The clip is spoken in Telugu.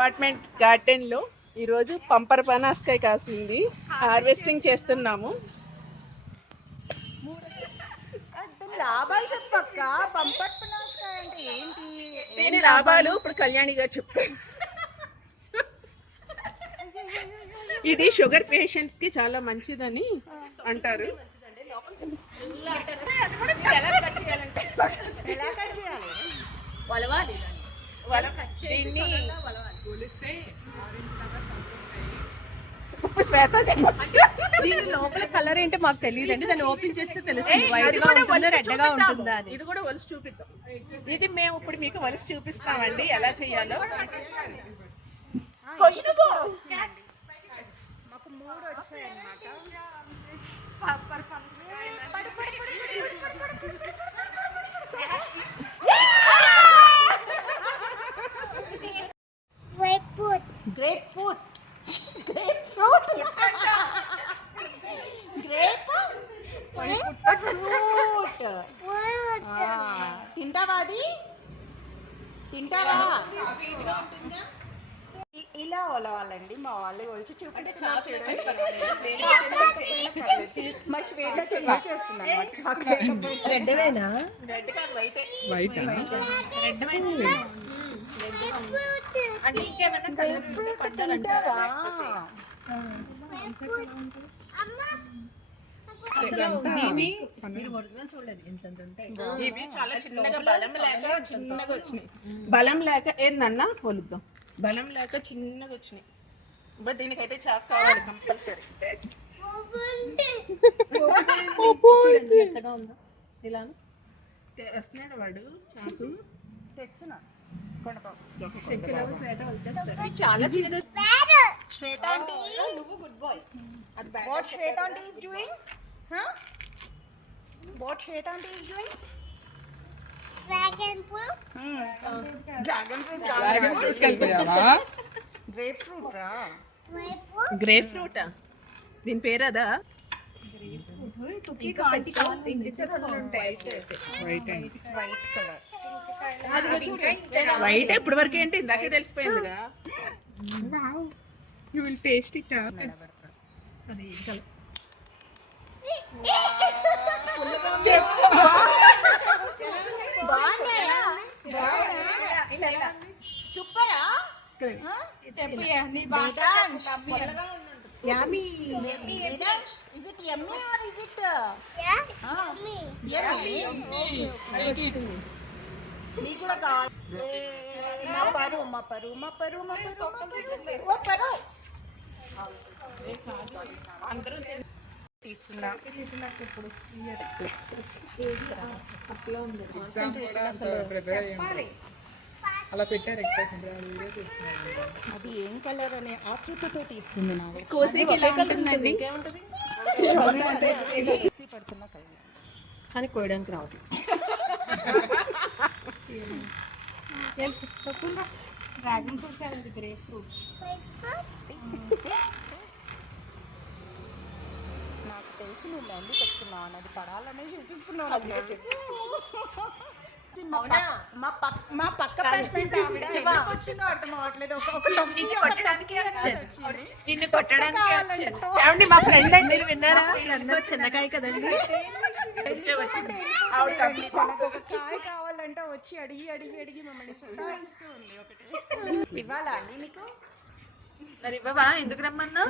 అపార్ట్మెంట్ గార్డెన్లో ఈరోజు పంపర్ పనాస్కాయ కాసింది. హార్వెస్టింగ్ చేస్తున్నాము. లాభాలు చెప్పక్క. పంపర్ పనాస్కాయ అంటే ఏంటి? దీని లాభాలు ఇప్పుడు కళ్యాణి గారు చెప్తారు. ఇది షుగర్ పేషెంట్స్ కి చాలా మంచిదని అంటారు. దీని లోపల కలర్ ఏంటో మాకు తెలియదు అండి. దాన్ని ఓపెన్ చేస్తే తెలుస్తుంది వైట్ గా ఉంటుందా రెడ్ గా ఉంటుందా అని. ఇది కూడా వలిసి చూపిద్దాం. ఇది మేము ఇప్పుడు మీకు వలిసి చూపిస్తామండి ఎలా చేయాలో. మాకు 3 వచ్చాయి అన్నమాట. గ్రేప్ ఫ్రూట్ తింటావా? అది తింటావా? ఇలా ఒలవాలండి. మా వాళ్ళు వచ్చి చూపిస్తున్నారు చూడండి. మరి స్వీట్ చేస్తున్నాను. అంటే ఇంకేమైనా ఇవి చాలా చిన్నగా చిన్నగా వచ్చినాయి. బలం లేక ఏందన్నా పొలుద్దాం. బలం లేక చిన్నగా వచ్చినాయి. బట్ దీనికైతే చాకు కావాలి కంపల్సరీ. ఇలా వస్తున్నాడు వాడు చాకు తెచ్చిన శ్వేత వచ్చేస్తారు. చాలా చిన్నగా. శ్వేత ఆంటీ, నువ్వు good boy. What Shweta aunty is doing? Huh? What Shweta aunty is doing? Dragon fruit. Dragon fruit. Grape fruit ra. Grape fruit. దీని పేరు అదా? వైట్ ఎప్పటి వరకు ఏంటి ఇందాకే తెలిసిపోయిందిగా. You will taste it out. అది కలర్. సూపరా? నీ భాష Yummy. Is it yummy or is it? Yeah. Yummy. నీ కూడా కావాలి. మా పరు. ఓ పరు. అందరూ తీస్తున్నా. అలా పెట్టారు ఎక్స్ప్రెషన్. అది ఏం కలర్ అనే ఆతృతతో తీస్తుంది. నాకు కోసేకి ఎలా ఉంటుందండి? పడుతున్నా కలర్ కానీ కోయడానికి రావట్లేదు. డ్రాగన్ ఫ్రూట్ కాదండి, గ్రేప్ ఫ్రూట్. నాకు తెలిసి నువ్వు మెహందీ పెట్టుకున్నావు అన్నది పడాలనే చూపిస్తున్నావు. మా పక్క వచ్చిందో అర్థం అవ్వట్లేదు. నిన్ను కొట్టడానికి మా ఫ్రెండ్ అండి. మీరు విన్నారా? చిన్నకాయ కదండి. కాయ కావాలంటే వచ్చి అడిగి మమ్మల్ని సతాయిస్తూ ఉంది. ఒకటి ఇవ్వాలా అండి మీకు? మరి ఇవ్వవా? ఎందుకు రమ్మన్నా?